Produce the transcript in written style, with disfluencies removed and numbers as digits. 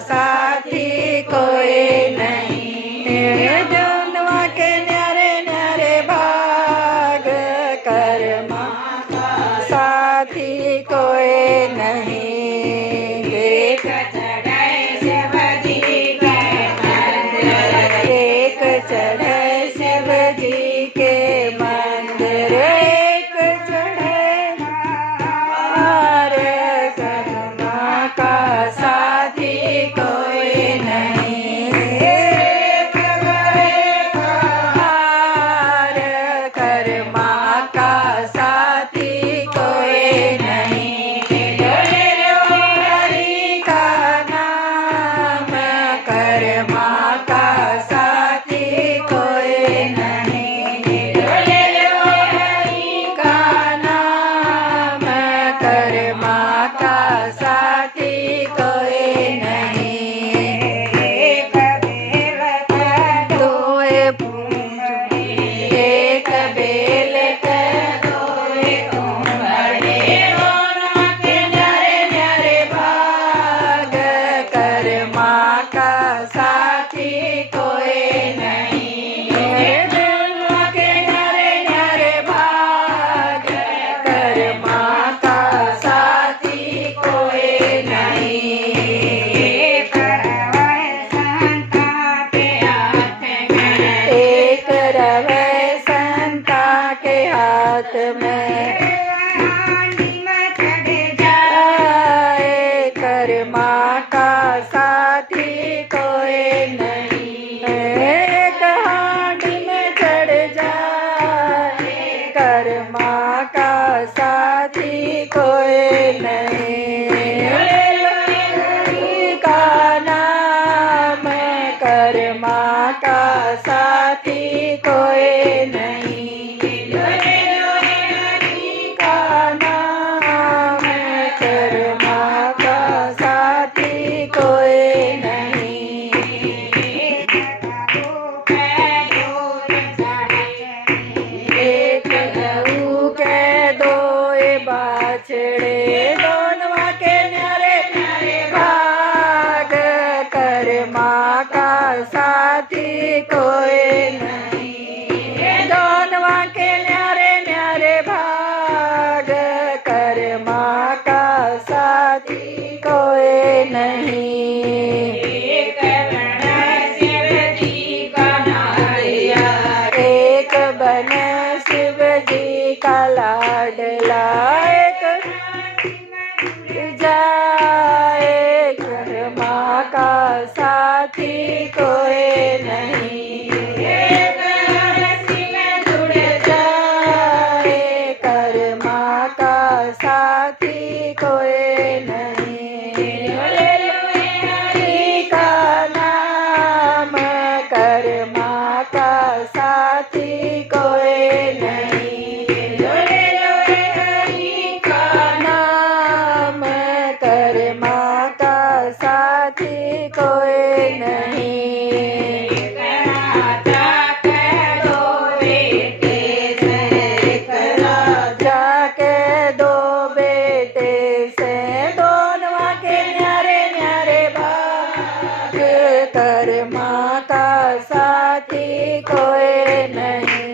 साथी कोई नहीं। दोनों के न्यारे न्यारे भाग कर्मा का साथी कोई नहीं। एक चढ़े शिव जी के मंदिर, एक चढ़े शिव जी के मंदिर, एक चढ़े हमारे कर्मा का साथी कोई नहीं। एक हमारे कर्मा का साथी कोई नहीं। हरि का नाम कर्मा का साथी कोई नहीं। हरि का नाम कर्मा का साथी कोई नहीं। एक बेल का दोए पूंजी, एक बेल का दोए कुंभड़े, दोनों के न्यारे न्यारे भाग कर्मा का साथी कोई नहीं। दोनों के न्यारे न्यारे भाग कर्मा का साथी कोई नहीं। एक रवै संता के हाथ में, एक रवै संता के हाथ में, हांडी में चढ़ जाए कर्मा का साथी कोई नहीं। एक हांडी में चढ़ जाए कर्मा का साथी कोई नहीं। हरि का नाम कर्मा का साथी कोई नहीं। हरि का नाम कर्मा का साथी कोई नहीं। एक गऊ के दोए बाछड़े, दोनों के न्यारे न्यारे भाग कर्मा का साथी कोई नहीं। दोनों के न्यारे न्यारे भाग कर्मा का साथी कोई नहीं। एक बन शिव जी का नारिया, एक बन शिव जी का लाडला, एक जाए कर्मा का साथी कोई नहीं। एक शिव जुड़ जाए कर्मा का साथी कोई नहीं। हरि का नाम कर्मा का साथी कोई नहीं। हरि का नाम कर्मा का साथी कोई नहीं। राजा के दो बेटे से, एक राजा के दो बेटे से, दोनों के न्यारे न्यारे भाग कर्मा का साथी कोई नहीं।